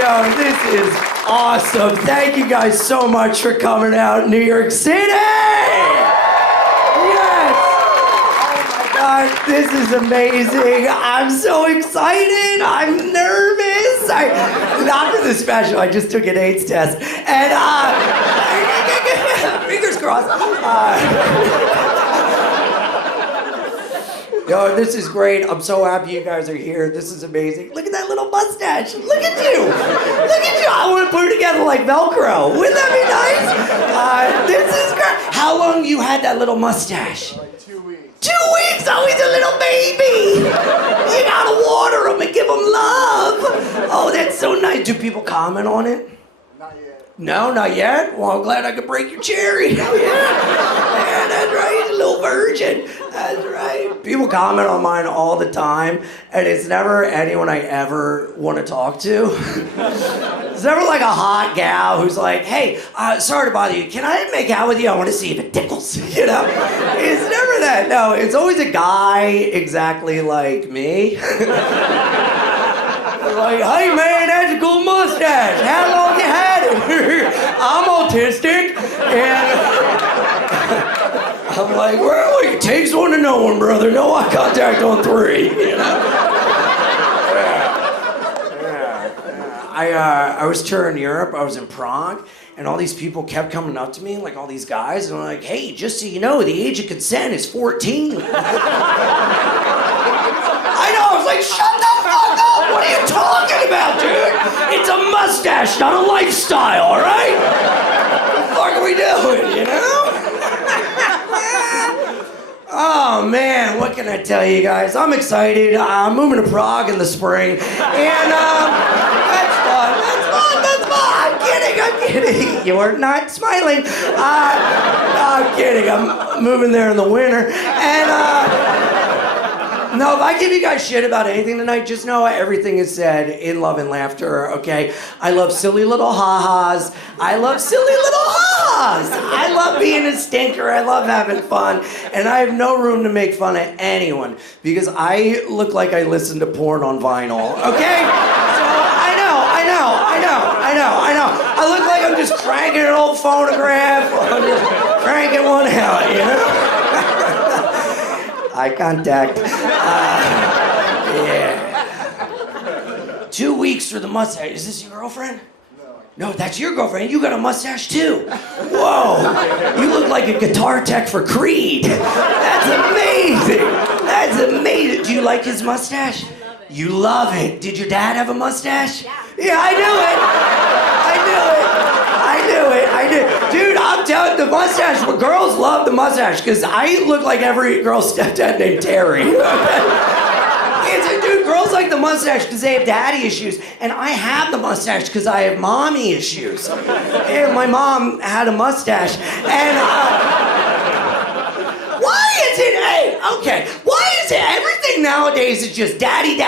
Yo, this is awesome. Thank you guys so much for coming out, New York City! Yes! Oh my God, this is amazing. I'm so excited. I'm nervous. Not for the special, I just took an AIDS test. And, fingers crossed. Yo, this is great. I'm so happy you guys are here. This is amazing. Look at that little mustache. Look at you. Look at you. I want to put it together like Velcro. Wouldn't that be nice? This is great. How long you had that little mustache? Like 2 weeks. 2 weeks? Oh, he's a little baby. You gotta water him and give him love. Oh, that's so nice. Do people comment on it? Not yet. No, not yet? Well, I'm glad I could break your cherry. Yeah, that's right. He's a little virgin. That's right. People comment on mine all the time, and it's never anyone I ever want to talk to. It's never like a hot gal who's like, hey, sorry to bother you. Can I make out with you? I want to see if it tickles. You know? It's never that. No, it's always a guy exactly like me. Like, hey man, that's a cool mustache. How long you had it? I'm autistic, and I'm like, well, it takes one to know one, brother. No eye contact on 3. You know? I was touring Europe. I was in Prague, and all these people kept coming up to me, like all these guys, and I'm like, hey, just so you know, the age of consent is 14. I know. I was like, shut the fuck up. What are you talking about, dude? It's a mustache, not a lifestyle, all right? What the fuck are we doing, you know? Oh, man, what can I tell you guys? I'm excited. I'm moving to Prague in the spring, and that's fun. I'm kidding. You are not smiling. I'm kidding. I'm moving there in the winter, and no, if I give you guys shit about anything tonight, just know everything is said in love and laughter, okay? I love silly little ha-has. I love being a stinker. I love having fun. And I have no room to make fun of anyone because I look like I listen to porn on vinyl, okay? So I know. I look like I'm just cranking an old phonograph. I'm just cranking one out, you know? Eye contact. Yeah. 2 weeks for the mustache. Is this your girlfriend? No, that's your girlfriend. You got a mustache too. Whoa. You look like a guitar tech for Creed. That's amazing. That's amazing. Do you like his mustache? You love it. Did your dad have a mustache? Yeah, I knew it. Dude, I'm telling you, the mustache, girls love the mustache because I look like every girl's stepdad named Terry. Dude, girls like the mustache because they have daddy issues, and I have the mustache because I have mommy issues. And my mom had a mustache, and why is it everything nowadays is just daddy.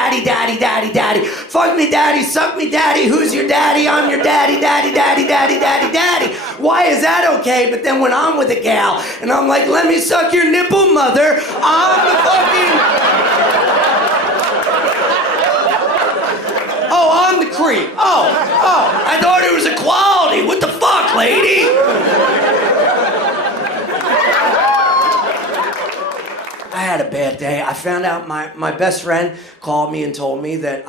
Fuck me daddy, suck me daddy, who's your daddy? I'm your daddy. Why is that okay? But then when I'm with a gal and I'm like, let me suck your nipple, mother, I'm the fucking... Oh, I'm the creep. Oh, I thought it was equality. What the fuck, lady? I had a bad day. I found out my best friend called me and told me that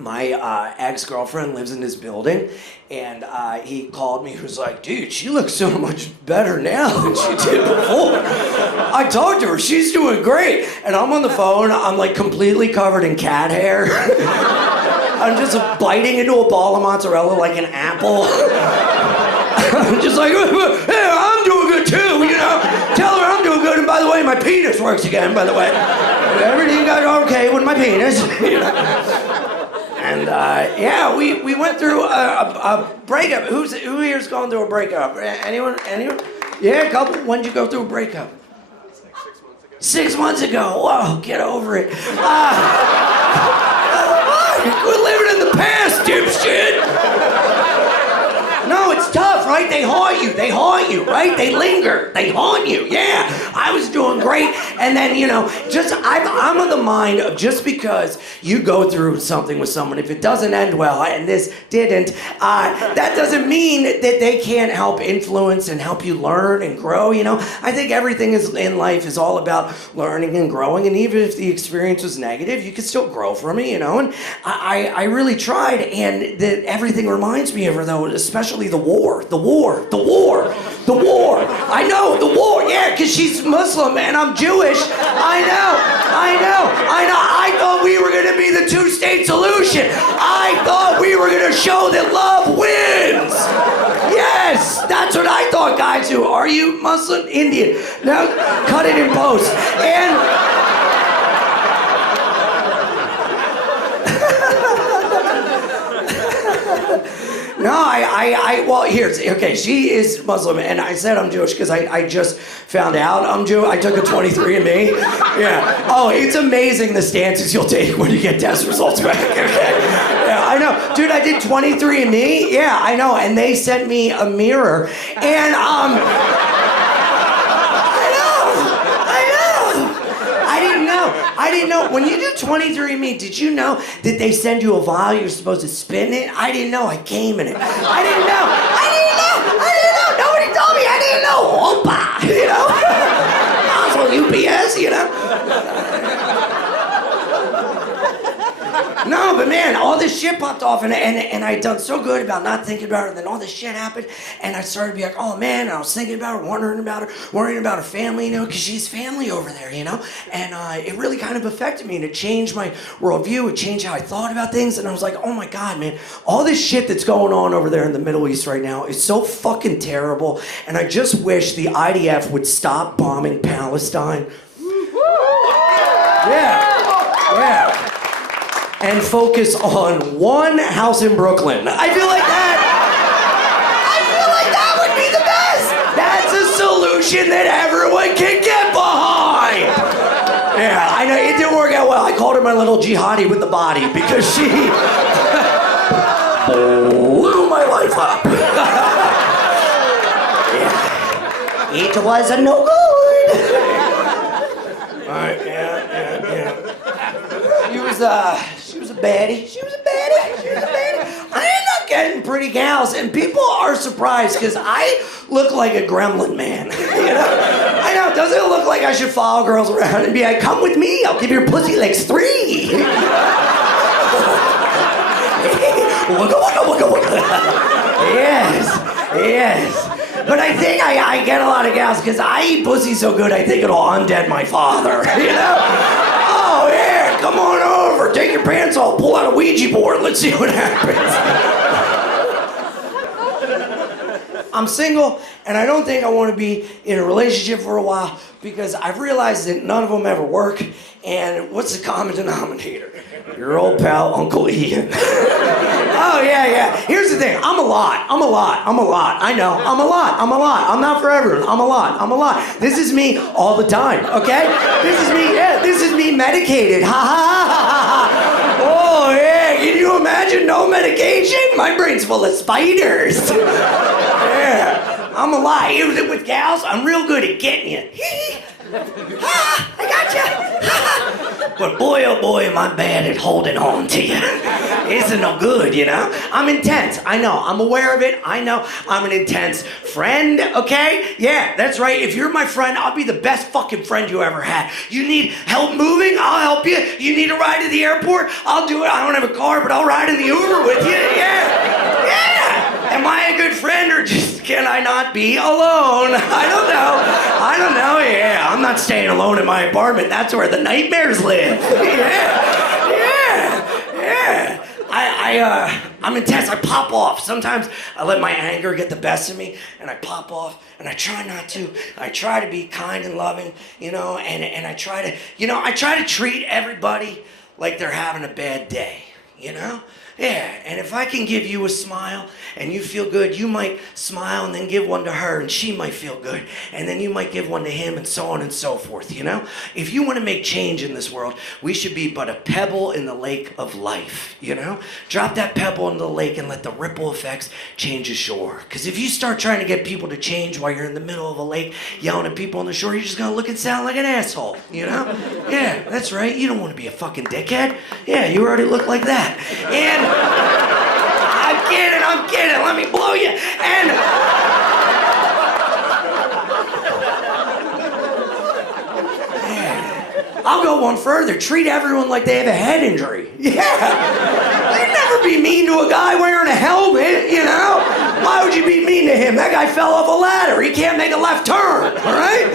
my ex-girlfriend lives in this building, and he called me. He was like, dude, she looks so much better now than she did before. I talked to her. She's doing great. And I'm on the phone. I'm like completely covered in cat hair. I'm just biting into a ball of mozzarella like an apple. I'm just like, hey, I'm doing good too, you know? Tell her I'm doing good, and by the way, my penis works again, by the way. Everything got okay with my penis, you know? And yeah, we went through a breakup. Who here's going through a breakup? Anyone? Yeah, a couple. When did you go through a breakup? It's like 6 months ago. 6 months ago. Whoa, get over it. Quit living in the past, dipshit. No, it's tough, right? They haunt haunt you, right? They linger, they haunt you. Yeah, I was doing great, and then I'm of the mind of just because you go through something with someone, if it doesn't end well, and this didn't, that doesn't mean that they can't help influence and help you learn and grow. I think everything in life is all about learning and growing, and even if the experience was negative, you can still grow from it. And I really tried, and everything reminds me of her, though, especially the war. I know, the war, yeah, because she's Muslim and I'm Jewish. I know. I thought we were going to be the two-state solution. I thought we were going to show that love wins. Yes, that's what I thought, guys. Who are you? Muslim? Indian? Now, cut it in post. No, well, okay, she is Muslim, and I said I'm Jewish because I just found out I'm Jewish. I took a 23andMe. Yeah. Oh, it's amazing the stances you'll take when you get test results back. Okay. Yeah, I know. Dude, I did 23andMe. Yeah, I know, and they sent me a mirror, and I didn't know. When you do 23andMe, did you know that they send you a vial, you're supposed to spin it? I didn't know. I came in it. I didn't know. Nobody told me. I didn't know. Opa, Also UPS, No, but man, all this shit popped off, and I'd done so good about not thinking about her, and then all this shit happened, and I started to be like, oh man, and I was thinking about her, wondering about her, worrying about her family, because she's family over there, and it really kind of affected me, and it changed my worldview, it changed how I thought about things, and I was like, oh my God, man, all this shit that's going on over there in the Middle East right now is so fucking terrible, and I just wish the IDF would stop bombing Palestine. Yeah. And focus on one house in Brooklyn. I feel like that would be the best. That's a solution that everyone can get behind. Yeah, I know, it didn't work out well. I called her my little jihadi with the body because she blew my life up. Yeah. It was a no good. All right, yeah. She was a baddie. I ended up getting pretty gals, and people are surprised because I look like a gremlin man. I know, doesn't it look like I should follow girls around and be like, come with me, I'll give your pussy legs 3. Wugga, wugga, wugga, wugga. Yes. But I think I get a lot of gals because I eat pussy so good I think it'll undead my father, Oh yeah, come on over, take your pants off, pull out a Ouija board, let's see what happens. I'm single, and I don't think I want to be in a relationship for a while because I've realized that none of them ever work, and what's the common denominator? Your old pal, Uncle Ian. Oh, yeah. Here's the thing. I'm a lot. I know. I'm a lot. I'm not for everyone. I'm a lot. This is me all the time, okay? This is me medicated. Ha, ha, ha, ha. Oh, yeah. Can you imagine no medication? My brain's full of spiders. Yeah. I'm a lot. Even with gals, I'm real good at getting you. I got you. But boy, oh boy, am I bad at holding on to you. Isn't no good, I'm intense. I know. I'm aware of it. I know. I'm an intense friend, okay? Yeah, that's right. If you're my friend, I'll be the best fucking friend you ever had. You need help moving? I'll help you. You need a ride to the airport? I'll do it. I don't have a car, but I'll ride in the Uber with you. Yeah. Am I a good friend or just can I not be alone? I don't know. Yeah, I'm not staying alone in my apartment. That's where the nightmares live. Yeah. I'm intense. I pop off. Sometimes I let my anger get the best of me, and I pop off, and I try not to. I try to be kind and loving, and I try to treat everybody like they're having a bad day, Yeah, and if I can give you a smile and you feel good, you might smile and then give one to her and she might feel good. And then you might give one to him and so on and so forth, you know? If you want to make change in this world, we should be but a pebble in the lake of life, you know? Drop that pebble into the lake and let the ripple effects change the shore. Because if you start trying to get people to change while you're in the middle of a lake yelling at people on the shore, you're just going to look and sound like an asshole, you know? Yeah, that's right. You don't want to be a fucking dickhead. Yeah, you already look like that. And I'm kidding, let me blow you. And yeah. I'll go one further. Treat everyone like they have a head injury. Yeah. You'd never be mean to a guy wearing a helmet, you know? Why would you be mean to him? That guy fell off a ladder. He can't make a left turn, all right?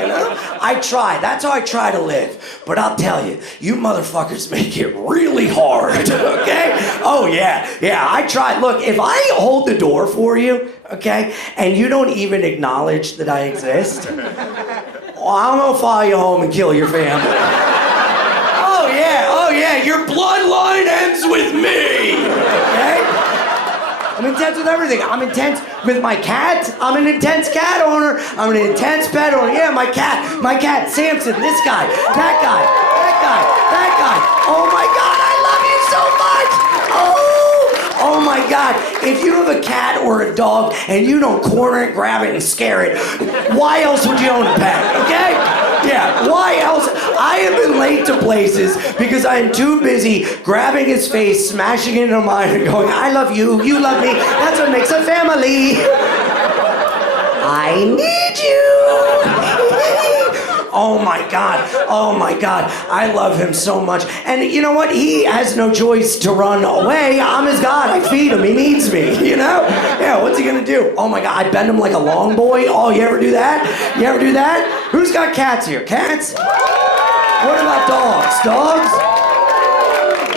You know? I try. That's how I try to live. But I'll tell you, you motherfuckers make it really hard, okay? Oh, yeah. Yeah, I try. Look, if I hold the door for you, okay, and you don't even acknowledge that I exist, well, I'm gonna follow you home and kill your family. Oh, yeah. Your bloodline ends with me, okay? I'm intense with everything. I'm intense with my cat. I'm an intense cat owner. I'm an intense pet owner. Yeah, my cat, Samson, this guy, that guy. Oh my God, I love you so much. Oh my God. If you have a cat or a dog and you don't corner it, grab it, and scare it, why else would you own a pet, okay? Yeah, why else? I have been late to places because I am too busy grabbing his face, smashing it into mine, and going, I love you, you love me, that's what makes a family. I need you. Oh my God, I love him so much. And you know what? He has no choice to run away. I'm his God, I feed him, he needs me, you know? Yeah, what's he gonna do? Oh my God, I bend him like a long boy. Oh, you ever do that? Who's got cats here? Cats? What about dogs? Dogs?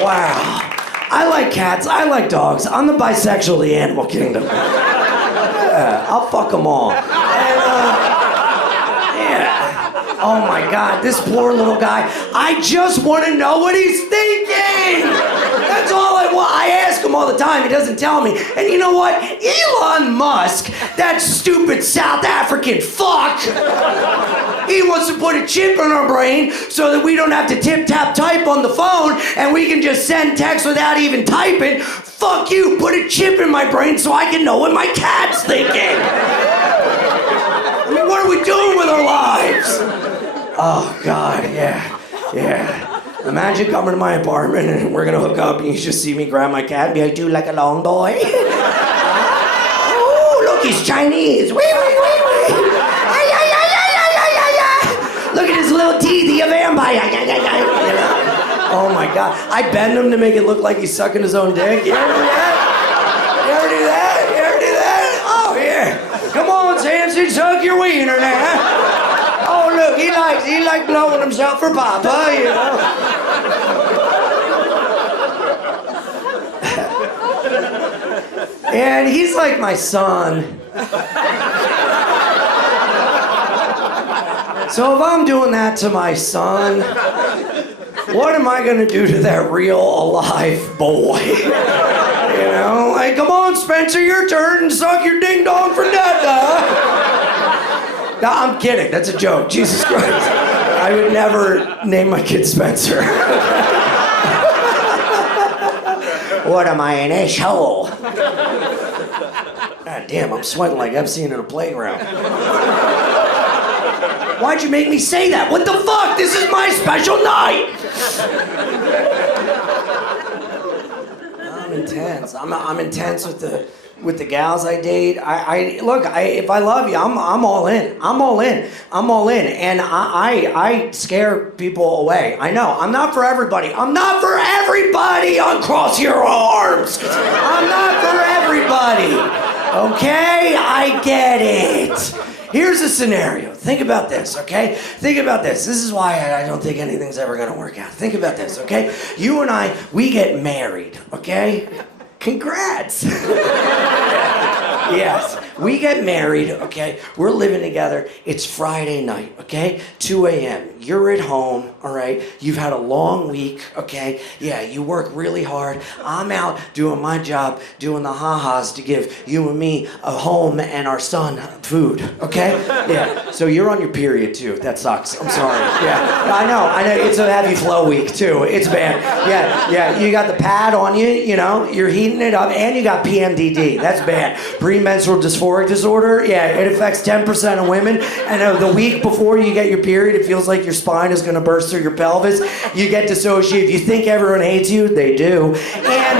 Wow. I like cats, I like dogs. I'm the bisexual of the animal kingdom. Yeah, I'll fuck them all. And, oh my God, this poor little guy. I just want to know what he's thinking. That's all I want. I ask him all the time. He doesn't tell me. And you know what? Elon Musk, that stupid South African fuck, he wants to put a chip in our brain so that we don't have to tip-tap-type on the phone and we can just send text without even typing. Fuck you. Put a chip in my brain so I can know what my cat's thinking. I mean, what are we doing with our lives? Oh, God, yeah. Imagine coming to my apartment and we're gonna hook up and you just see me grab my cat and be like, do you like a long boy? Oh, look, he's Chinese. Wee. Look at his little teeth, he's a vampire. You know? Oh, my God. I bend him to make it look like he's sucking his own dick. You ever do that? Oh, yeah. Come on, Samson, suck your wiener now. Oh, look, he likes blowing himself for Papa, you know. And he's like my son. So if I'm doing that to my son, what am I gonna do to that real alive boy? You know, like, come on, Spencer, your turn and suck your ding dong for Dada. No, I'm kidding. That's a joke. Jesus Christ. I would never name my kid Spencer. What am I, an asshole? God damn, I'm sweating like Epstein in a playground. Why'd you make me say that? What the fuck? This is my special night. I'm intense. I'm intense with the gals I date. If I love you, I'm all in. I'm all in. And I scare people away. I know. I'm not for everybody. Uncross your arms. I'm not for everybody. Okay? I get it. Here's a scenario. Think about this, okay? Think about this. This is why I don't think anything's ever gonna work out. Think about this, okay? You and I, we get married, okay? Congrats. Yes. We get married, okay? We're living together. It's Friday night, okay? 2 a.m. You're at home, all right? You've had a long week, okay? Yeah, you work really hard. I'm out doing my job, doing the ha-has to give you and me a home and our son food, okay? Yeah, so you're on your period too. That sucks. I'm sorry. Yeah, I know. It's a heavy flow week too. It's bad. Yeah, you got the pad on you, you know? You're heating it up, and you got PMDD. That's bad. Premenstrual dysphoric disorder. Yeah, it affects 10% of women. And the week before you get your period, it feels like your spine is going to burst through your pelvis. You get dissociated. You think everyone hates you. They do. And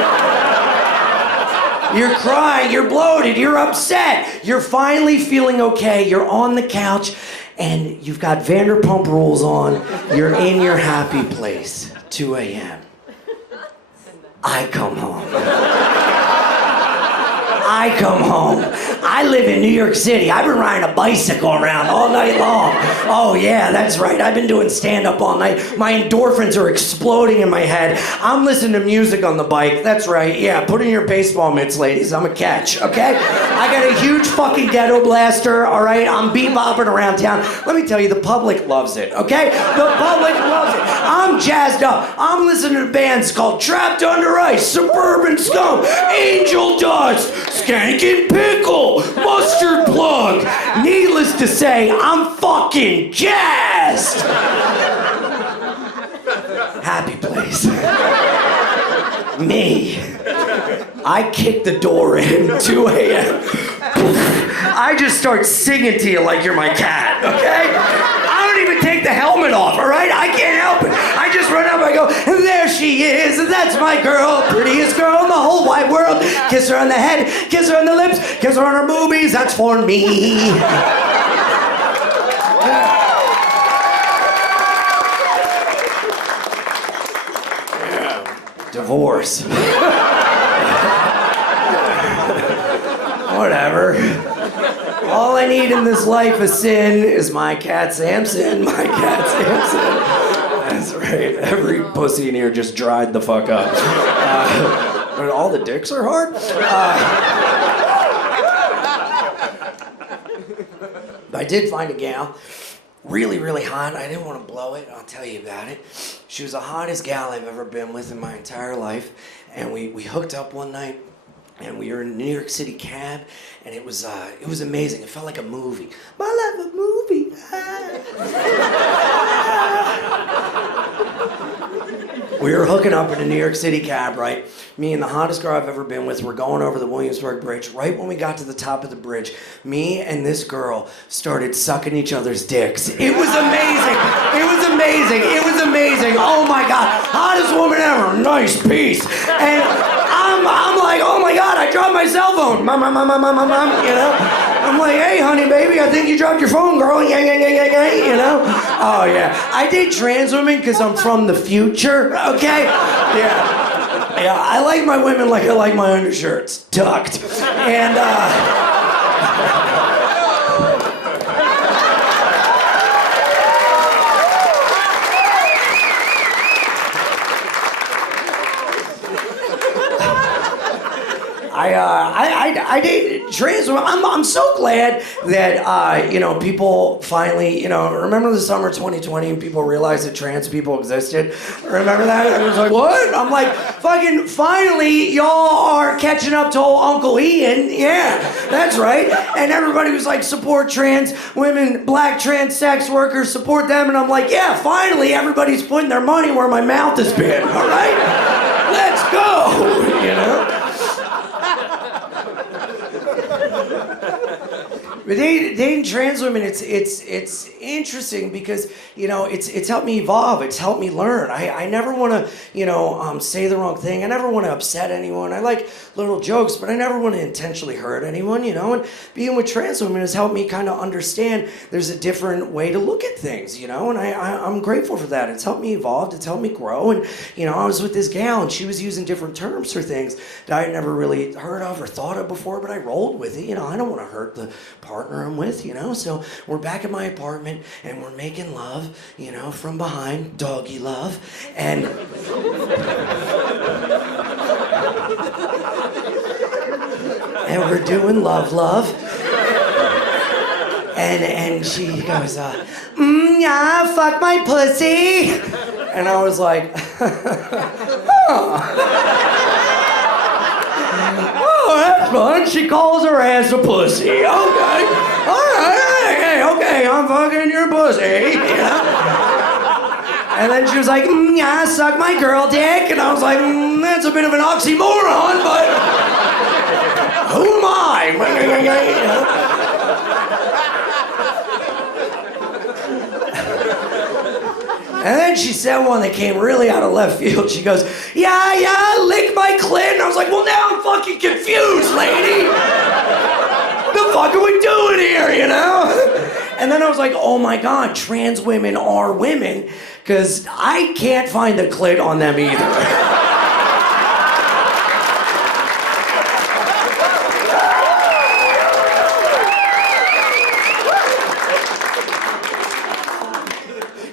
you're crying. You're bloated. You're upset. You're finally feeling okay. You're on the couch, and you've got Vanderpump Rules on. You're in your happy place. 2 a.m. I come home. I live in New York City. I've been riding a bicycle around all night long. Oh yeah, that's right. I've been doing stand-up all night. My endorphins are exploding in my head. I'm listening to music on the bike. That's right. Yeah, put in your baseball mitts, ladies. I'm a catch, okay? I got a huge fucking ghetto blaster, all right? I'm bebopping around town. Let me tell you, the public loves it, okay? The public loves it. I'm jazzed up. I'm listening to bands called Trapped Under Ice, Suburban Scum, Angel Dust, Skankin' Pickle, Mustard Plug. Needless to say, I'm fucking jazzed. Happy place. Me. I kick the door in, 2 a.m. I just start singing to you like you're my cat, okay? I don't even take the helmet off, all right? I can't help it. I just run up, I go, and there she is, and that's my girl, prettiest girl in the whole wide world. Kiss her on the head, kiss her on the lips, kiss her on her boobies, that's for me. Divorce. Whatever. All I need in this life of sin is my cat Samson, my cat Samson. That's right. Every pussy in here just dried the fuck up. But all the dicks are hard. But I did find a gal, really, really hot. I didn't want to blow it. I'll tell you about it. She was the hottest gal I've ever been with in my entire life. And we hooked up one night. And we were in a New York City cab, and it was amazing. It felt like a movie. My life, a movie. We were hooking up in a New York City cab, right? Me and the hottest girl I've ever been with, we're going over the Williamsburg Bridge. Right when we got to the top of the bridge, me and this girl started sucking each other's dicks. It was amazing. It was amazing. It was amazing. Oh my God. Hottest woman ever. Nice piece. And I'm like, oh my God, I dropped my cell phone. Mom, you know? I'm like, hey, honey, baby, I think you dropped your phone, girl. Yeah, you know? Oh, yeah. I date trans women because I'm from the future, okay? Yeah, I like my women like I like my undershirts, tucked. And, I date trans women. I'm so glad that, people finally, remember the summer 2020 and people realized that trans people existed? Remember that? I was like, what? I'm like, fucking finally y'all are catching up to old Uncle Ian. Yeah, that's right. And everybody was like, support trans women, black trans sex workers, support them. And I'm like, yeah, finally everybody's putting their money where my mouth has been, all right? Let's go, you know? But dating trans women, it's interesting because, it's helped me evolve. It's helped me learn. I never want to, say the wrong thing. I never want to upset anyone. I like little jokes, but I never want to intentionally hurt anyone, And being with trans women has helped me kind of understand there's a different way to look at things, And I'm grateful for that. It's helped me evolve. It's helped me grow. And, I was with this gal and she was using different terms for things that I had never really heard of or thought of before, but I rolled with it. I don't want to hurt the partner I'm with, So we're back at my apartment and we're making love, from behind, doggy love, and we're doing love, And she goes, yeah, fuck my pussy. And I was like, oh, that's fun. She calls her ass a pussy. Okay. All right. Okay, I'm fucking your pussy. You know? And then she was like, yeah, suck my girl dick. And I was like, that's a bit of an oxymoron, but who am I? You know? And then she said one that came really out of left field. She goes, yeah, lick my clit. And I was like, well, now I'm fucking confused, lady. The fuck are we doing here, you know? And then I was like, oh my God, trans women are women, because I can't find the clit on them either.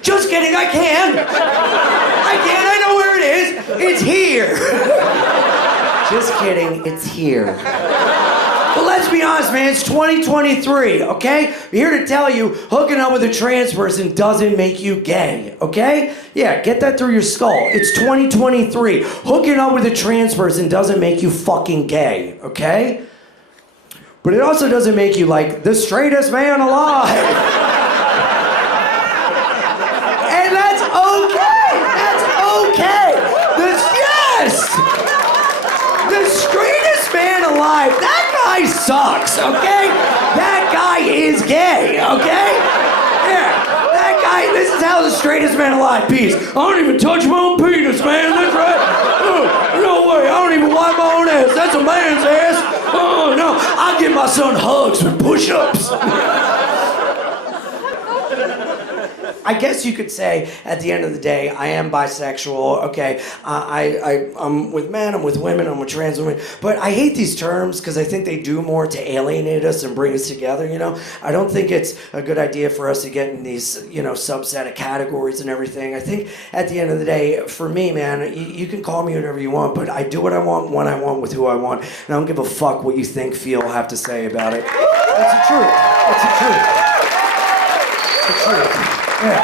Just kidding, I can. I know where it is. It's here. Just kidding, it's here. But let's be honest, man, it's 2023, okay? I'm here to tell you, hooking up with a trans person doesn't make you gay, okay? Yeah, get that through your skull. It's 2023. Hooking up with a trans person doesn't make you fucking gay, okay? But it also doesn't make you, like, the straightest man alive. The straightest man alive. That guy sucks, okay? That guy is gay, okay? Yeah, that guy, this is how the straightest man alive pees. I don't even touch my own penis, man. That's right. No way. I don't even wipe my own ass. That's a man's ass. Oh, no. I give my son hugs with push-ups. I guess you could say, at the end of the day, I am bisexual, okay? I'm with men, I'm with women, I'm with trans women, but I hate these terms because I think they do more to alienate us and bring us together, you know? I don't think it's a good idea for us to get in these, you know, subset of categories and everything. I think, at the end of the day, for me, man, you can call me whatever you want, but I do what I want, when I want, with who I want, and I don't give a fuck what you think, feel, have to say about it. That's the truth. That's the truth. It's the truth. Yeah.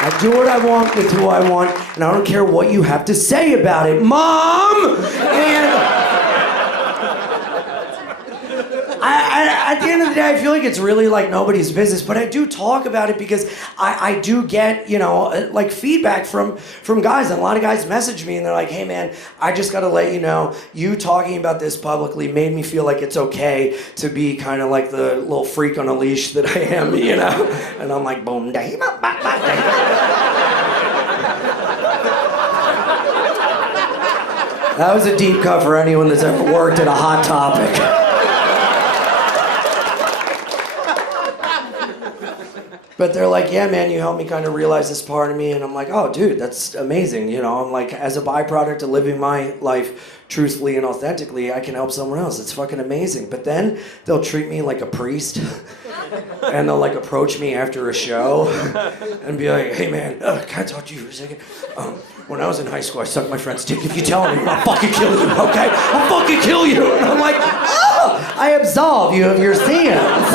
I do what I want with who I want, and I don't care what you have to say about it, Mom! And at the end of the day, I feel like it's really like nobody's business, but I do talk about it because I do get, you know, like feedback from guys, and a lot of guys message me and they're like, hey man, I just gotta let you know, you talking about this publicly made me feel like it's okay to be kind of like the little freak on a leash that I am, you know? And I'm like, boom, day, ba, ba, ba, day. That was a deep cut for anyone that's ever worked at a Hot Topic. But they're like, yeah, man, you helped me kind of realize this part of me. And I'm like, oh, dude, that's amazing. You know, I'm like, as a byproduct of living my life truthfully and authentically, I can help someone else. It's fucking amazing. But then they'll treat me like a priest. And they'll like approach me after a show and be like, hey, man, can I talk to you for a second? When I was in high school, I sucked my friend's dick. If you tell him, I'll fucking kill you, okay? I'll fucking kill you. And I'm like, oh, I absolve you of your sins.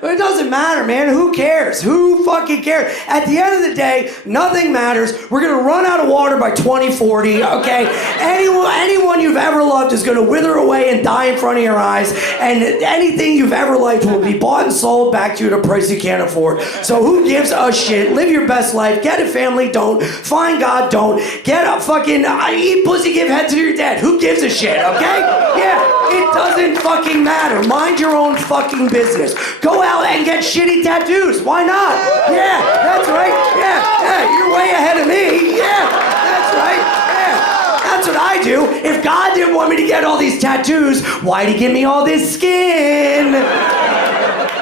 But it doesn't matter, man. Who cares? Who fucking cares? At the end of the day, nothing matters. We're gonna run out of water by 2040, okay? Anyone you've ever loved is gonna wither away and die in front of your eyes, and anything you've ever liked will be bought and sold back to you at a price you can't afford. So who gives a shit? Live your best life. Get a family, don't. Find God, don't. Get a fucking, eat pussy, give head to your dad. Who gives a shit, okay? Yeah, it doesn't fucking matter. Mind your own fucking business. Go out and get shitty tattoos. Why not? Yeah, that's right. Yeah, you're way ahead of me. Yeah, that's right. Yeah, that's what I do. If God didn't want me to get all these tattoos, why'd he give me all this skin?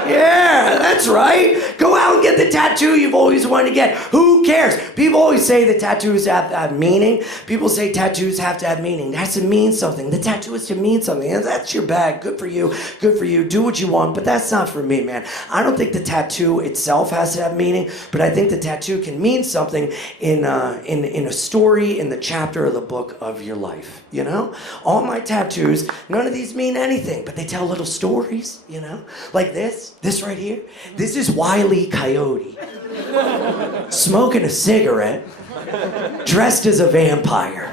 Yeah, that's right. Go out and get the tattoo you've always wanted to get. Who cares? People always say that tattoos have to have meaning. People say tattoos have to have meaning. It has to mean something. The tattoo has to mean something. And that's your bag. Good for you. Good for you. Do what you want. But that's not for me, man. I don't think the tattoo itself has to have meaning, but I think the tattoo can mean something in a story, in the chapter of the book of your life, you know? All my tattoos, none of these mean anything, but they tell little stories, you know? Like this right here. This is Wile E. Coyote, smoking a cigarette, dressed as a vampire.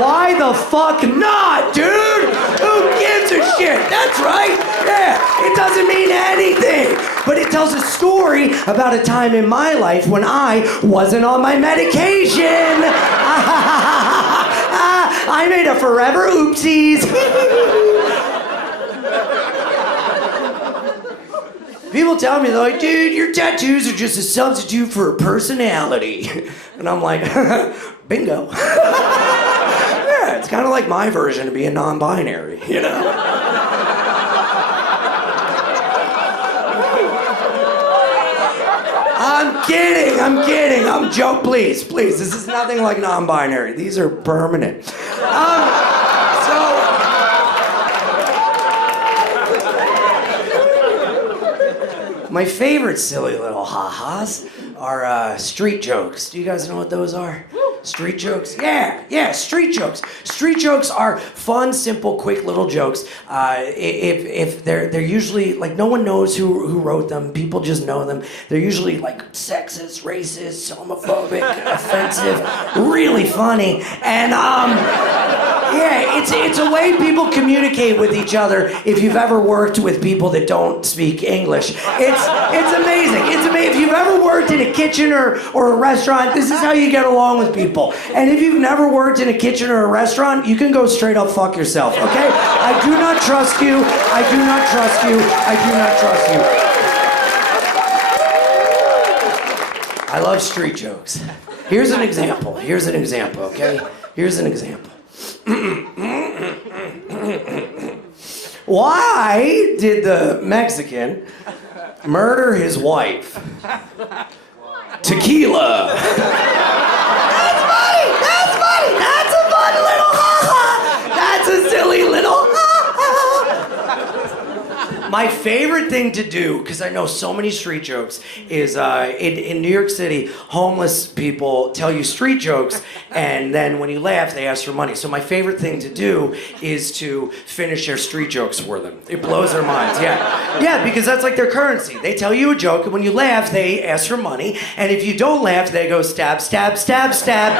Why the fuck not, dude? Who gives a shit? That's right. Yeah, it doesn't mean anything. But it tells a story about a time in my life when I wasn't on my medication. I made a forever oopsies. People tell me, they're like, dude, your tattoos are just a substitute for a personality. And I'm like, bingo. Yeah, it's kind of like my version of being non-binary, you know? I'm kidding. I'm joking. Please. This is nothing like non-binary. These are permanent. My favorite silly little ha-has are street jokes. Do you guys know what those are? Street jokes? Yeah, street jokes. Street jokes are fun, simple, quick little jokes. If they're usually, like, no one knows who wrote them. People just know them. They're usually, like, sexist, racist, homophobic, offensive, really funny. And, yeah, it's a way people communicate with each other if you've ever worked with people that don't speak English. It's amazing. If you've ever worked in a kitchen or a restaurant, this is how you get along with people. And if you've never worked in a kitchen or a restaurant, you can go straight up fuck yourself, okay? I do not trust you. I do not trust you. I do not trust you. I love street jokes. Here's an example, okay? Here's an example. Why did the Mexican murder his wife? Tequila. That's funny. That's a fun little ha-ha. That's a silly little ha-ha. My favorite thing to do, because I know so many street jokes, is in New York City, homeless people tell you street jokes, and then when you laugh, they ask for money. So my favorite thing to do is to finish their street jokes for them. It blows their minds, yeah. Yeah, because that's like their currency. They tell you a joke, and when you laugh, they ask for money, and if you don't laugh, they go stab, stab, stab, stab.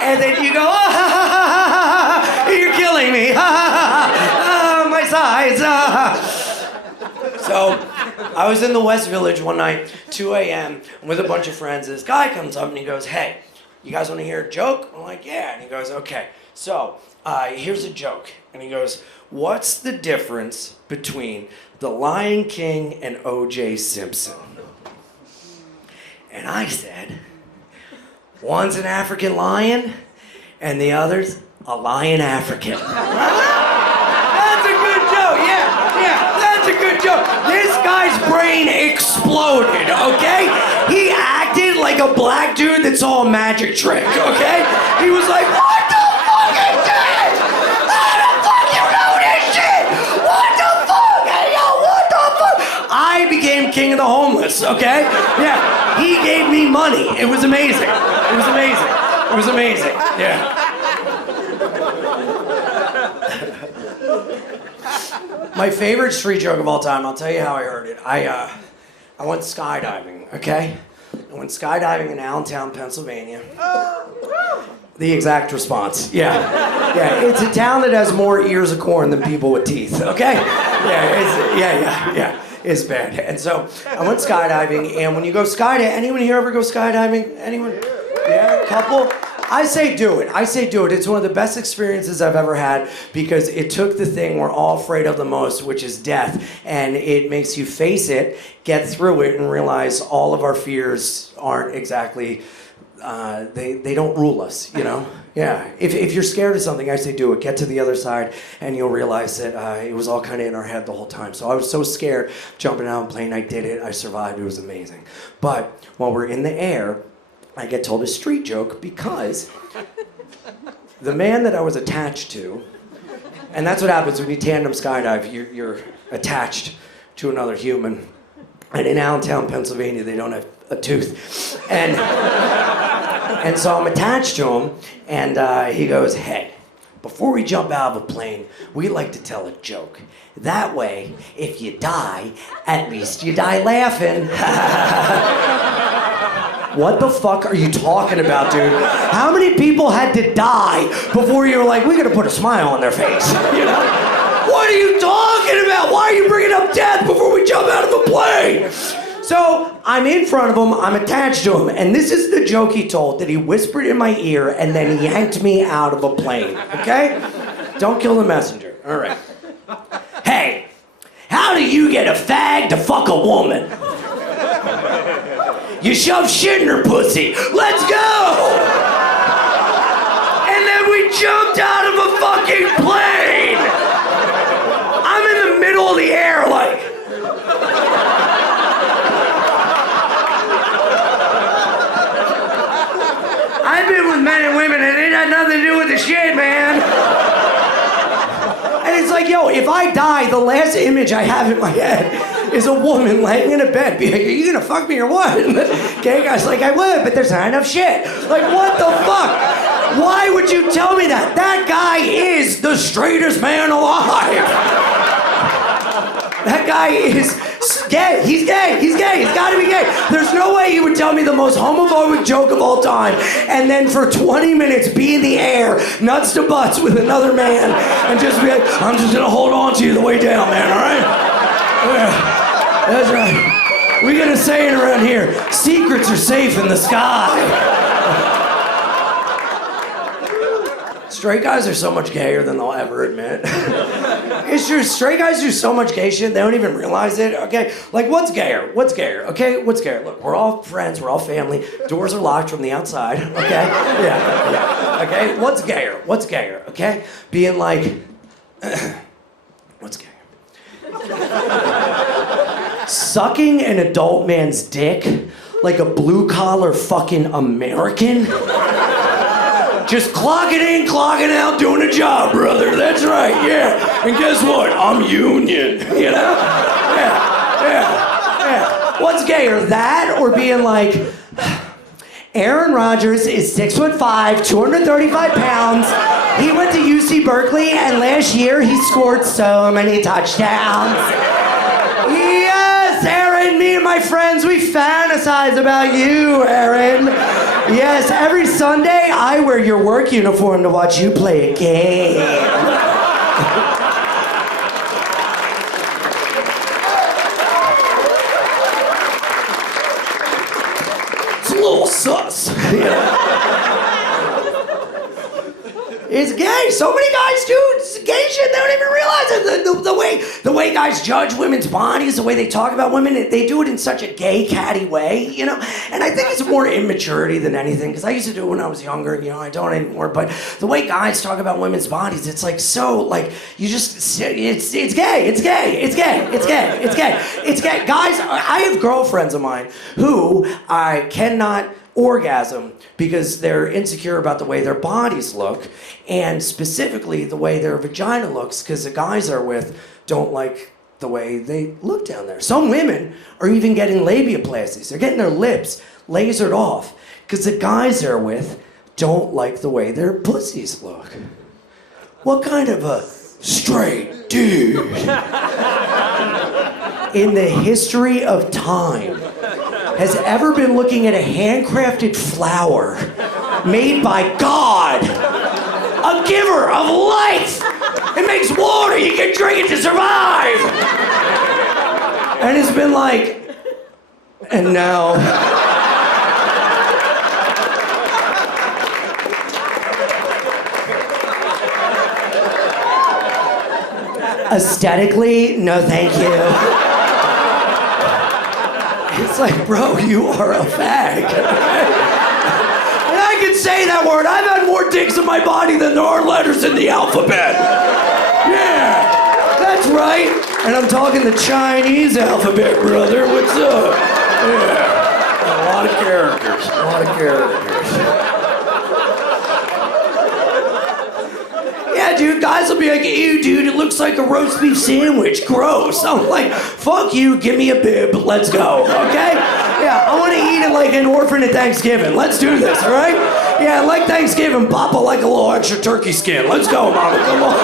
And then you go, ah, you're killing me, my size. So I was in the West Village one night, 2 a.m., with a bunch of friends. This guy comes up and he goes, hey, you guys want to hear a joke? I'm like, yeah. And he goes, okay, so here's a joke. And he goes, what's the difference between The Lion King and O.J. Simpson? And I said, one's an African lion, and the other's a lion African. That's a good joke, yeah, that's a good joke. This guy's brain exploded, okay? He acted like a black dude that saw a magic trick, okay? He was like, what the fuck is this? How the fuck you know this shit? What the fuck? Hey, yo, what the fuck? I became king of the homeless, okay? Yeah, he gave me money. It was amazing. It was amazing, yeah. My favorite street joke of all time, I'll tell you how I heard it. I went skydiving, okay? I went skydiving in Allentown, Pennsylvania. The exact response, yeah. It's a town that has more ears of corn than people with teeth, okay? Yeah. It's bad. And so I went skydiving, and when you go skydiving, anyone here ever go skydiving? Anyone? Yeah, a couple? I say do it. It's one of the best experiences I've ever had because it took the thing we're all afraid of the most, which is death, and it makes you face it, get through it, and realize all of our fears aren't exactly they don't rule us, you know? Yeah. If you're scared of something, I say do it. Get to the other side, and you'll realize that it was all kind of in our head the whole time. So I was so scared jumping out of a plane. I did it. I survived. It was amazing. But while we're in the air, I get told a street joke because the man that I was attached to, and that's what happens when you tandem skydive. You're attached to another human. And in Allentown, Pennsylvania, they don't have a tooth. And so I'm attached to him, and he goes, hey, before we jump out of a plane, we like to tell a joke. That way, if you die, at least you die laughing. What the fuck are you talking about, dude? How many people had to die before you were like, we gotta put a smile on their face, you know? What are you talking about? Why are you bringing up death before we jump out of a plane? So I'm in front of him, I'm attached to him, and this is the joke he told that he whispered in my ear and then he yanked me out of a plane, okay? Don't kill the messenger, all right. Hey, how do you get a fag to fuck a woman? You shove shit in her pussy. Let's go! And then we jumped out of a fucking plane! I'm in the middle of the air like... I've been with men and women and it had nothing to do with the shit, man. And it's like, yo, if I die, the last image I have in my head is a woman laying in a bed being like, are you gonna fuck me or what? And the gay guy's like, I would, but there's not enough shit. Like, what the fuck? Why would you tell me that? That guy is the straightest man alive. That guy is gay. He's gay. He's gay. He's gotta be gay. There's no way he would tell me the most homophobic joke of all time and then for 20 minutes be in the air, nuts to butts with another man and just be like, I'm just gonna hold on to you the way down, man, all right? Yeah, that's right. We got a saying around here, secrets are safe in the sky. Straight guys are so much gayer than they'll ever admit. It's true, straight guys do so much gay shit, they don't even realize it, okay? Like, what's gayer? What's gayer, okay? What's gayer? Look, we're all friends, we're all family, doors are locked from the outside, okay? Yeah, okay? What's gayer? What's gayer, okay? Being like, what's gayer? Sucking an adult man's dick like a blue-collar fucking American? Just clocking in, clocking out, doing a job, brother. That's right, yeah. And guess what? I'm union, you know? Yeah. What's gayer, that or being like, Aaron Rodgers is 6'5", 235 pounds. He went to UC Berkeley, and last year he scored so many touchdowns. Yes, Aaron, me and my friends, we fantasize about you, Aaron. Yes, every Sunday I wear your work uniform to watch you play a game. It's a little sus. Yeah. It's gay. So many guys do gay shit. They don't even realize it. The way guys judge women's bodies, the way they talk about women, they do it in such a gay, catty way, you know? And I think it's more immaturity than anything, because I used to do it when I was younger, you know, I don't anymore. But the way guys talk about women's bodies, it's like so, like, you just, it's gay, it's gay, it's gay, it's gay, it's gay, it's gay. Guys, I have girlfriends of mine who I cannot orgasm because they're insecure about the way their bodies look, and specifically the way their vagina looks, because the guys they're with don't like the way they look down there. Some women are even getting labiaplasties. They're getting their lips lasered off because the guys they're with don't like the way their pussies look. What kind of a straight dude in the history of time has ever been looking at a handcrafted flower made by God, a giver of life? It makes water, you can drink it to survive. And it's been like, and now. Aesthetically, no thank you. It's like, bro, you are a fag. even say that word. I've had more dicks in my body than there are letters in the alphabet. Yeah, that's right. And I'm talking the Chinese alphabet, brother. What's up? Yeah, a lot of characters. A lot of characters. Yeah, dude, guys will be like, ew, dude, it looks like a roast beef sandwich. Gross. I'm like, fuck you, give me a bib. Let's go, okay? Yeah, I want to eat it like an orphan at Thanksgiving. Let's do this, all right? Yeah, like Thanksgiving, Papa like a little extra turkey skin. Let's go, mama, come on.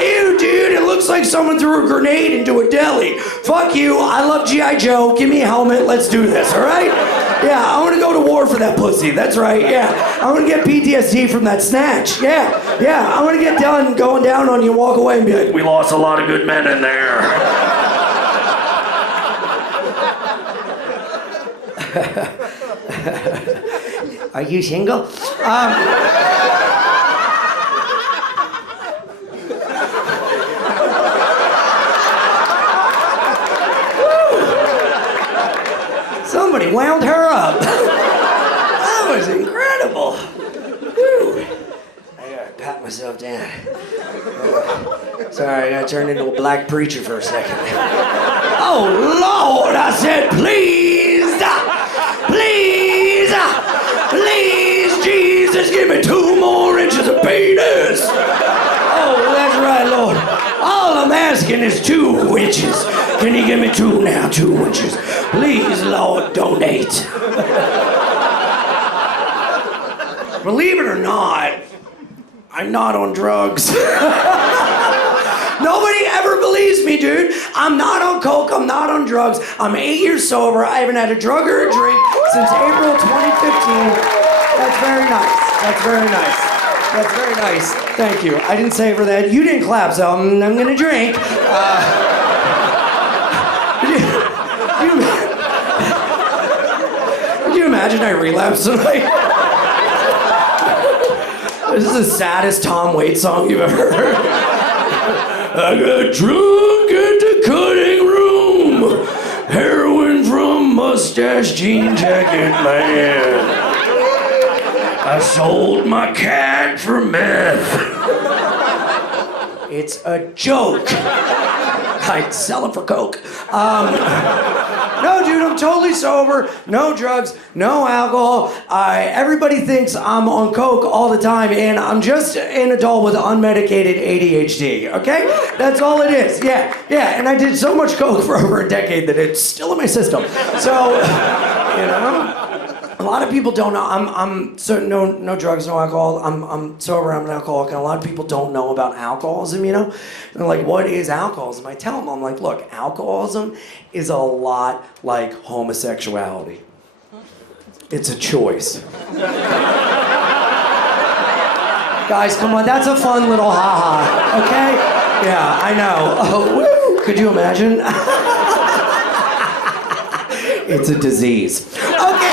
Ew, dude, it looks like someone threw a grenade into a deli. Fuck you, I love G.I. Joe. Give me a helmet, let's do this, all right? Yeah, I want to go to war for that pussy. That's right, yeah. I want to get PTSD from that snatch. Yeah. I want to get done going down on you and walk away and be like, we lost a lot of good men in there. Are you single? Somebody wound her up. That was incredible. Whew. I gotta pat myself down. Sorry, I got turned into a black preacher for a second. Oh, Lord, I said, please, Jesus, give me 2 more inches of penis. Oh, that's right, Lord. All I'm asking is 2 inches. Can you give me 2 now? 2 inches. Please, Lord, donate. Believe it or not, I'm not on drugs. Nobody ever believes me, dude. I'm not on coke, I'm not on drugs. I'm 8 years sober. I haven't had a drug or a drink since April 2015. That's very nice. That's very nice. That's very nice. Thank you. I didn't say for that. You didn't clap, so I'm gonna drink. Could you imagine I relapsed tonight? This is the saddest Tom Waits song you've ever heard. I got drunk at the cutting room. Heroin from Mustache jean jacket man. I sold my cat for meth. It's a joke. I'd sell it for coke. No, dude, I'm totally sober. No drugs, no alcohol. Everybody thinks I'm on coke all the time, and I'm just an adult with unmedicated ADHD, okay? That's all it is, yeah. And I did so much coke for over a decade that it's still in my system. So, you know, a lot of people don't know. I'm so no drugs, no alcohol. I'm sober. I'm an alcoholic, and a lot of people don't know about alcoholism. You know, and they're like, "What is alcoholism?" I tell them, I'm like, "Look, alcoholism is a lot like homosexuality. It's a choice." Guys, come on, that's a fun little ha-ha. Okay? Yeah, I know. Oh, woo! Could you imagine? It's a disease. Okay.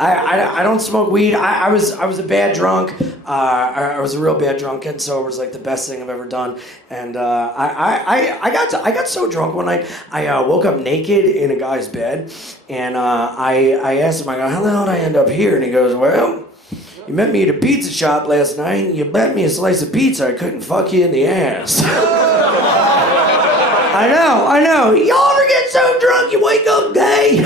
I don't smoke weed. I was a bad drunk. I was a real bad drunk. Getting sober was like the best thing I've ever done. And I got so drunk one night. I woke up naked in a guy's bed, and I asked him, I go, how the hell did I end up here? And he goes, well, you met me at a pizza shop last night, and you bet me a slice of pizza I couldn't fuck you in the ass. I know. Y'all ever get so drunk you wake up gay?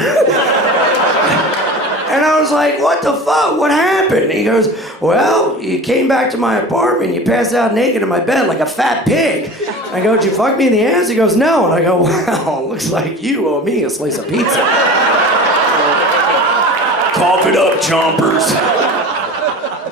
And I was like, what the fuck? What happened? And he goes, well, you came back to my apartment, you passed out naked in my bed like a fat pig. I go, did you fuck me in the ass? He goes, no. And I go, well, looks like you owe me a slice of pizza. Cough it up, chompers.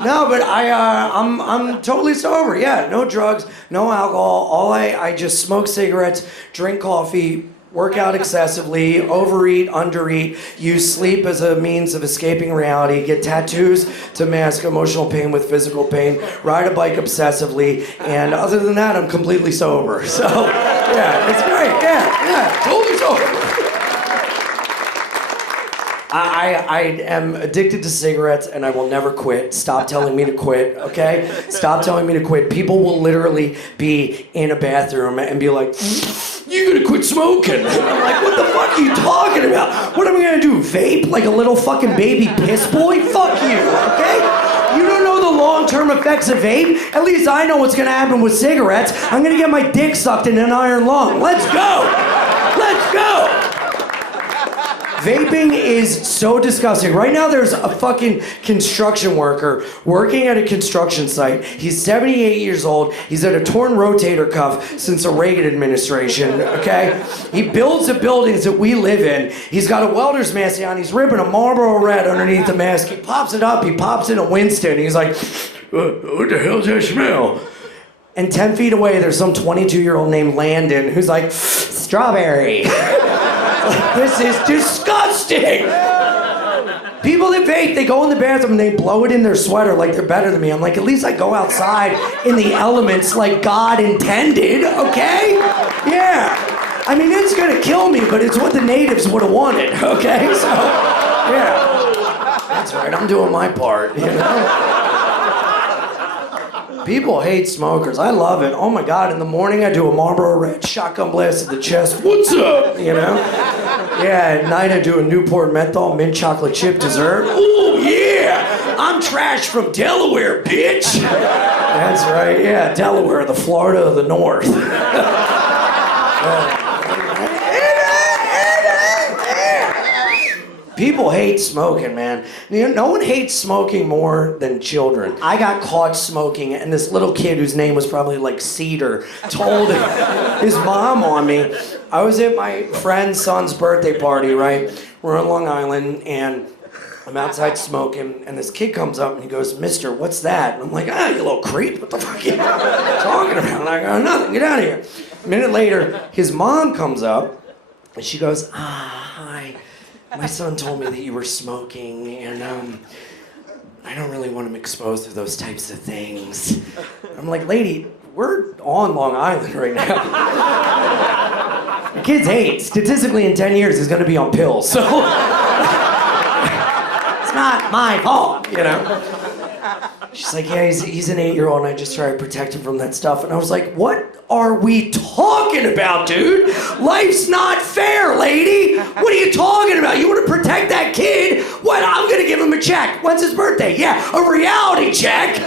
No, but I'm totally sober. Yeah, no drugs, no alcohol. I just smoke cigarettes, drink coffee, work out excessively, overeat, undereat, use sleep as a means of escaping reality, get tattoos to mask emotional pain with physical pain, ride a bike obsessively, and other than that, I'm completely sober. So, yeah, it's great. Yeah, totally sober. I am addicted to cigarettes and I will never quit. Stop telling me to quit, okay? Stop telling me to quit. People will literally be in a bathroom and be like, you gotta quit smoking. I'm like, what the fuck are you talking about? What am I gonna do, vape like a little fucking baby piss boy? Fuck you, okay? You don't know the long-term effects of vape? At least I know what's gonna happen with cigarettes. I'm gonna get my dick sucked in an iron lung. Let's go! Let's go! Vaping is so disgusting. Right now there's a fucking construction worker working at a construction site. He's 78 years old. He's had a torn rotator cuff since the Reagan administration, okay? He builds the buildings that we live in. He's got a welder's mask on. He's ripping a Marlboro Red underneath the mask. He pops it up. He pops in a Winston. He's like, what the hell's that smell? And 10 feet away, there's some 22-year-old named Landon who's like, strawberry. This is disgusting! People that vape, they go in the bathroom and they blow it in their sweater like they're better than me. I'm like, at least I go outside in the elements like God intended, okay? Yeah. I mean, it's gonna kill me, but it's what the natives would have wanted, okay? So, yeah. That's right, I'm doing my part, you know? People hate smokers. I love it. Oh my God, in the morning I do a Marlboro Red shotgun blast to the chest. What's up? You know? Yeah, at night I do a Newport menthol mint chocolate chip dessert. Oh yeah! I'm trash from Delaware, bitch! That's right, yeah, Delaware, the Florida of the North. People hate smoking, man. You know, no one hates smoking more than children. I got caught smoking, and this little kid whose name was probably like Cedar told his mom on me. I was at my friend's son's birthday party, right? We're on Long Island, and I'm outside smoking, and this kid comes up and he goes, Mister, what's that? And I'm like, you little creep, what the fuck are you talking about? And I go, nothing, get out of here. A minute later, his mom comes up, and she goes, hi. My son told me that you were smoking, and I don't really want him exposed to those types of things. I'm like, lady, we're on Long Island right now. The kid's 8. Statistically, in 10 years, he's gonna be on pills, so it's not my fault, you know? She's like, yeah, he's an 8-year-old, and I just try to protect him from that stuff. And I was like, what are we talking about, dude? Life's not fair, lady. What are you talking about? You want to protect that kid? What? I'm going to give him a check. When's his birthday? Yeah, a reality check.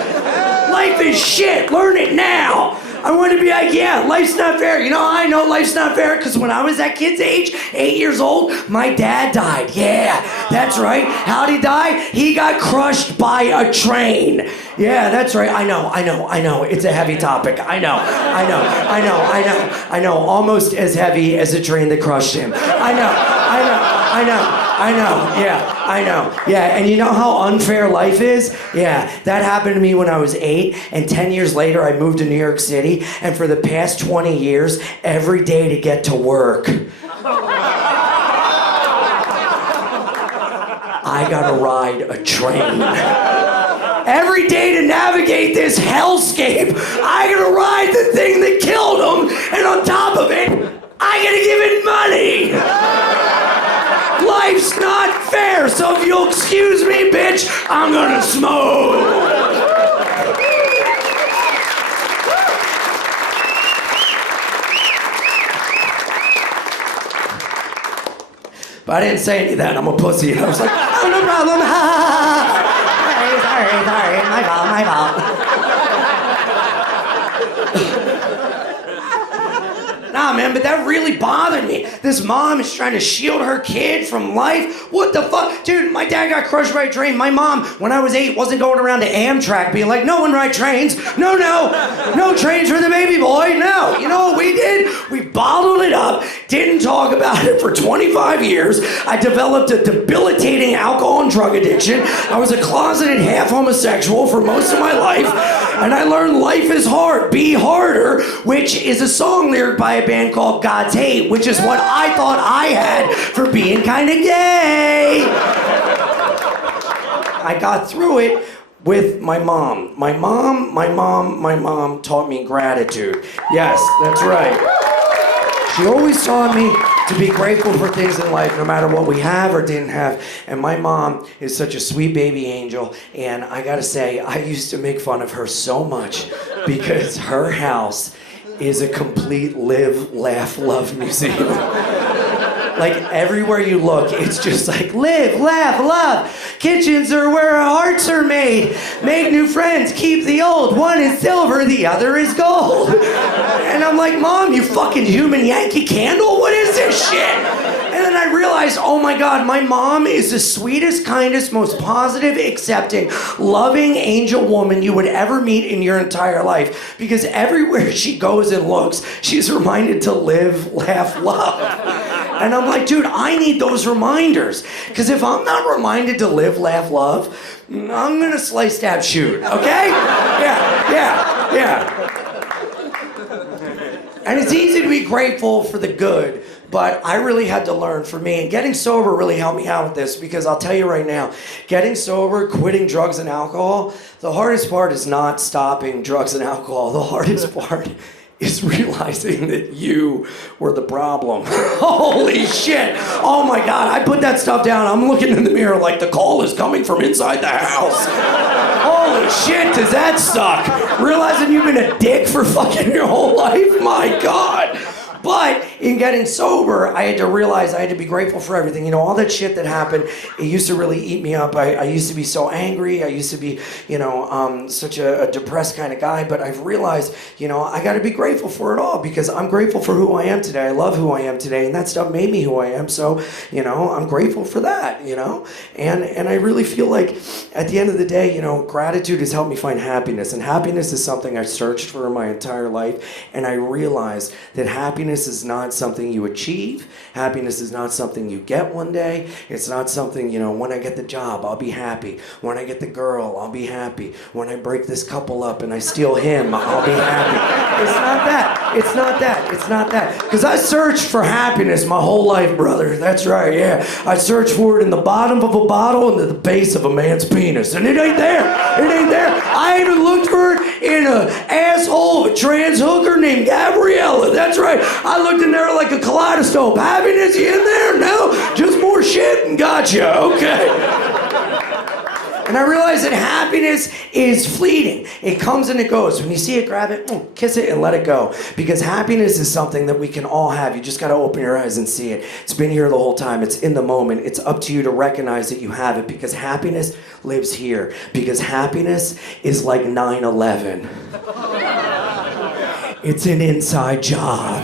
Life is shit. Learn it now. I want to be like, yeah, life's not fair. You know how I know life's not fair? Because when I was that kid's age, 8 years old, my dad died. Yeah, that's right. How'd he die? He got crushed by a train. Yeah, that's right. I know. It's a heavy topic. I know. Almost as heavy as a train that crushed him. I know. Yeah, and you know how unfair life is? Yeah, that happened to me when I was 8, and 10 years later I moved to New York City, and for the past 20 years, every day to get to work, I gotta ride a train. Every day to navigate this hellscape, I gotta ride the thing that killed him, and on top of it, I gotta give it money! Life's not fair, so if you'll excuse me, bitch, I'm gonna smoke! But I didn't say any of that, I'm a pussy. I was like, oh, no problem, ha ha ha. Sorry, my fault. Nah, man, but that really bothered me. This mom is trying to shield her kid from life. What the fuck? Dude, my dad got crushed by a train. My mom, when I was 8, wasn't going around to Amtrak being like, no one ride trains. No trains for the baby boy. No. You know what we did? We bottled it up, didn't talk about it for 25 years. I developed a debilitating alcohol and drug addiction. I was a closeted half homosexual for most of my life. And I learned life is hard, be harder, which is a song lyric by a band called God's Hate, which is what I thought I had for being kind of gay. I got through it with my mom. My mom taught me gratitude. Yes, that's right. She always taught me to be grateful for things in life, no matter what we have or didn't have. And my mom is such a sweet baby angel, and I gotta say, I used to make fun of her so much because her house is a complete live, laugh, love museum. Like, everywhere you look, it's just like, live, laugh, love. Kitchens are where our hearts are made. Make new friends, keep the old. One is silver, the other is gold. And I'm like, Mom, you fucking human Yankee Candle? What is this shit? And then I realized, oh my God, my mom is the sweetest, kindest, most positive, accepting, loving angel woman you would ever meet in your entire life. Because everywhere she goes and looks, she's reminded to live, laugh, love. And I'm like, dude, I need those reminders. Because if I'm not reminded to live, laugh, love, I'm gonna slice, stab, shoot, okay? Yeah. And it's easy to be grateful for the good, but I really had to learn for me, and getting sober really helped me out with this, because I'll tell you right now, getting sober, quitting drugs and alcohol, the hardest part is not stopping drugs and alcohol. The hardest part is realizing that you were the problem. Holy shit. Oh my God, I put that stuff down. I'm looking in the mirror like the call is coming from inside the house. Holy shit, does that suck? Realizing you've been a dick for fucking your whole life? My God. But in getting sober, I had to realize I had to be grateful for everything. You know, all that shit that happened, it used to really eat me up. I used to be so angry. I used to be, such a depressed kind of guy. But I've realized, I got to be grateful for it all, because I'm grateful for who I am today. I love who I am today. And that stuff made me who I am. So, I'm grateful for that, And I really feel like at the end of the day, gratitude has helped me find happiness. And happiness is something I searched for my entire life. And I realized that happiness is not something you achieve. Happiness is not something you get one day. It's not something, when I get the job, I'll be happy. When I get the girl, I'll be happy. When I break this couple up and I steal him, I'll be happy. It's not that. It's not that. It's not that. Because I searched for happiness my whole life, brother. That's right, yeah. I searched for it in the bottom of a bottle and at the base of a man's penis. And it ain't there. It ain't there. I even looked for it in an asshole of a trans hooker named Gabriella. That's right. I looked in there like a kaleidoscope. Happiness, you in there? No, just more shit and gotcha. Okay. And I realized that happiness is fleeting. It comes and it goes. When you see it, grab it, kiss it, and let it go. Because happiness is something that we can all have. You just got to open your eyes and see it. It's been here the whole time. It's in the moment. It's up to you to recognize that you have it, because happiness lives here. Because happiness is like 9/11. It's an inside job.